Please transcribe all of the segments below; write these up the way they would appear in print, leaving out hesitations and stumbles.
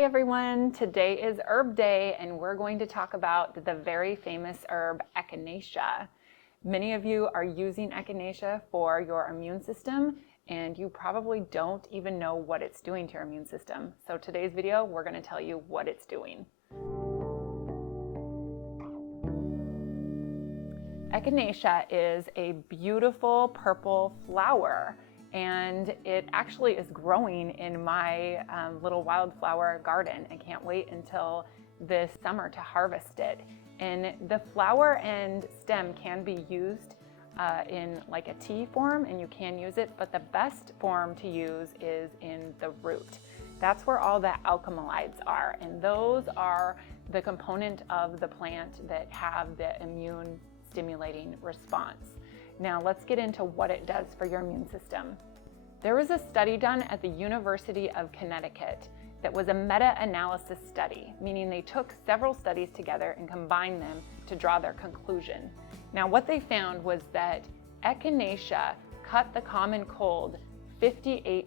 Hey everyone, today is Herb Day and we're going to talk about the very famous herb Echinacea. Many of you are using Echinacea for your immune system and you probably don't even know what it's doing to your immune system. So today's video, we're going to tell you what it's doing. Echinacea is a beautiful purple flower, and it actually is growing in my little wildflower garden. I can't wait until this summer to harvest it. And the flower and stem can be used in like a tea form, and you can use it, but the best form to use is in the root. That's where all the alkaloids are, and those are the component of the plant that have the immune stimulating response. Now let's get into what it does for your immune system. There was a study done at the University of Connecticut that was a meta-analysis study, meaning they took several studies together and combined them to draw their conclusion. Now what they found was that Echinacea cut the common cold 58%.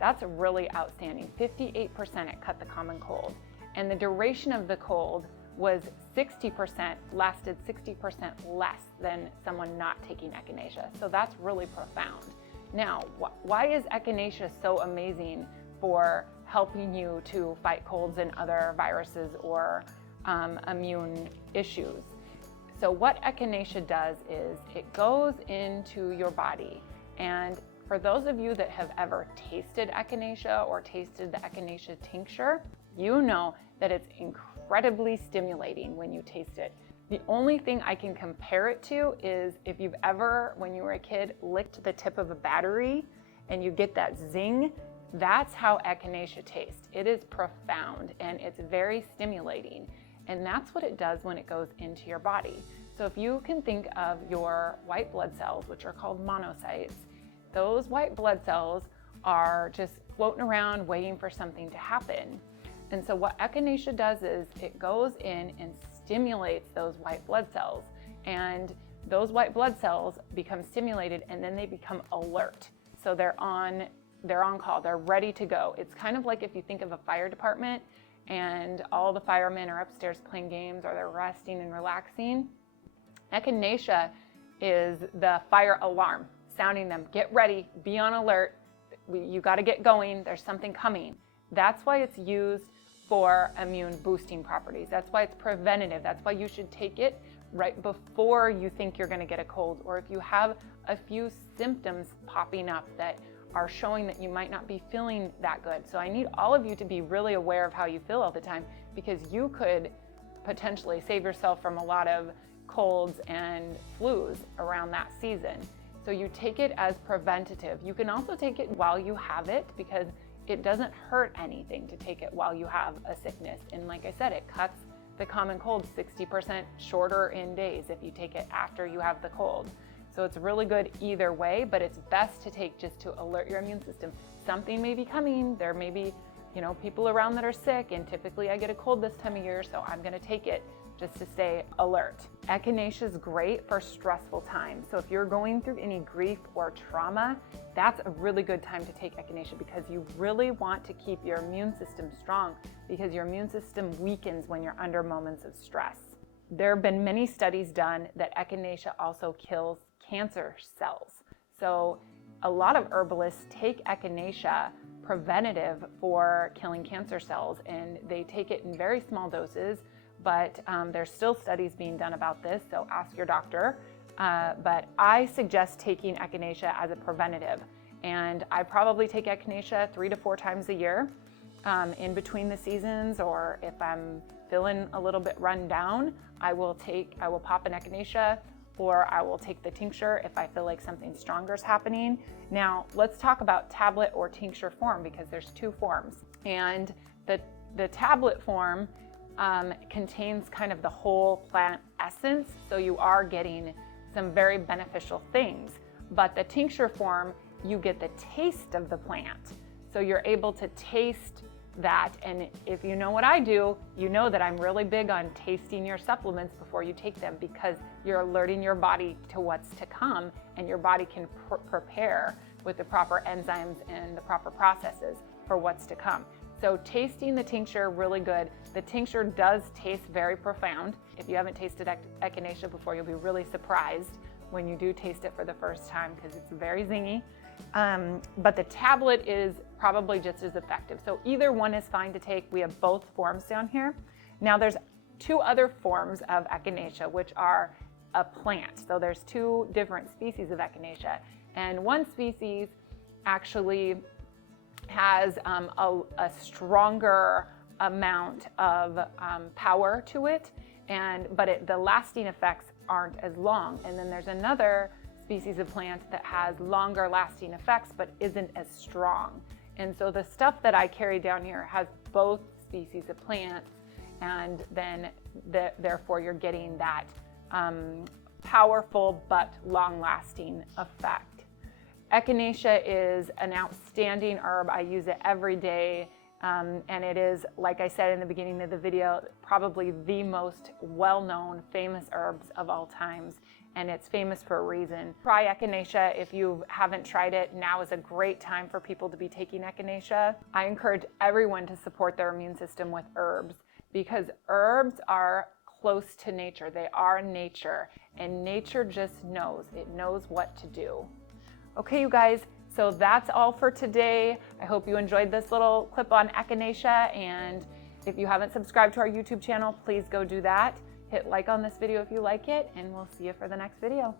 That's really outstanding. 58% it cut the common cold. And the duration of the cold was 60%, lasted 60% less than someone not taking Echinacea. So that's really profound. Now, why is Echinacea so amazing for helping you to fight colds and other viruses or immune issues? So what Echinacea does is it goes into your body, and for those of you that have ever tasted Echinacea or tasted the Echinacea tincture, you know that it's incredibly stimulating when you taste it. The only thing I can compare it to is if you've ever, when you were a kid, licked the tip of a battery and you get that zing, that's how Echinacea tastes. It is profound and it's very stimulating. And that's what it does when it goes into your body. So if you can think of your white blood cells, which are called monocytes, those white blood cells are just floating around waiting for something to happen. And so what Echinacea does is it goes in and stimulates those white blood cells, and those white blood cells become stimulated and then they become alert. So they're on call, they're ready to go. It's kind of like if you think of a fire department and all the firemen are upstairs playing games or they're resting and relaxing. Echinacea is the fire alarm, sounding them, get ready, be on alert, you got to get going, there's something coming. That's why it's used for immune boosting properties. That's why it's preventative. That's why you should take it right before you think you're going to get a cold, or if you have a few symptoms popping up that are showing that you might not be feeling that good. So I need all of you to be really aware of how you feel all the time, because you could potentially save yourself from a lot of colds and flus around that season. So you take it as preventative. You can also take it while you have it, because it doesn't hurt anything to take it while you have a sickness. And like I said, it cuts the common cold 60% shorter in days if you take it after you have the cold. So it's really good either way, but it's best to take just to alert your immune system. Something may be coming. There may be, people around that are sick, and typically I get a cold this time of year, so I'm gonna take it just to stay alert. Echinacea is great for stressful times. So if you're going through any grief or trauma, that's a really good time to take Echinacea, because you really want to keep your immune system strong, because your immune system weakens when you're under moments of stress. There have been many studies done that Echinacea also kills cancer cells. So a lot of herbalists take Echinacea preventative for killing cancer cells, and they take it in very small doses. But there's still studies being done about this, so ask your doctor. But I suggest taking Echinacea as a preventative. And I probably take Echinacea 3 to 4 times a year in between the seasons, or if I'm feeling a little bit run down, I will pop an Echinacea, or I will take the tincture if I feel like something stronger is happening. Now, let's talk about tablet or tincture form, because there's 2 forms. And the tablet form contains kind of the whole plant essence, so you are getting some very beneficial things. But the tincture form, you get the taste of the plant, so you're able to taste that. And if you know what I do, you know that I'm really big on tasting your supplements before you take them, because you're alerting your body to what's to come, and your body can prepare with the proper enzymes and the proper processes for what's to come. So tasting the tincture really good. The tincture does taste very profound. If you haven't tasted Echinacea before, you'll be really surprised when you do taste it for the first time because it's very zingy. But the tablet is probably just as effective. So either one is fine to take. We have both forms down here. Now there's two other forms of Echinacea, which are a plant. So there's two different species of Echinacea. And one species actually has a stronger amount of power to it, but the lasting effects aren't as long. And then there's another species of plant that has longer lasting effects but isn't as strong. And so the stuff that I carry down here has both species of plants, and then therefore you're getting that powerful but long-lasting effect. Echinacea is an outstanding herb. I use it every day, and it is, like I said in the beginning of the video, probably the most well-known famous herbs of all times, and it's famous for a reason. Try Echinacea. If you haven't tried it, now is a great time for people to be taking Echinacea. I encourage everyone to support their immune system with herbs, because herbs are close to nature. They are nature, and nature just knows. It knows what to do. Okay, you guys, so that's all for today. I hope you enjoyed this little clip on Echinacea, and if you haven't subscribed to our YouTube channel, please go do that. Hit like on this video if you like it, and we'll see you for the next video.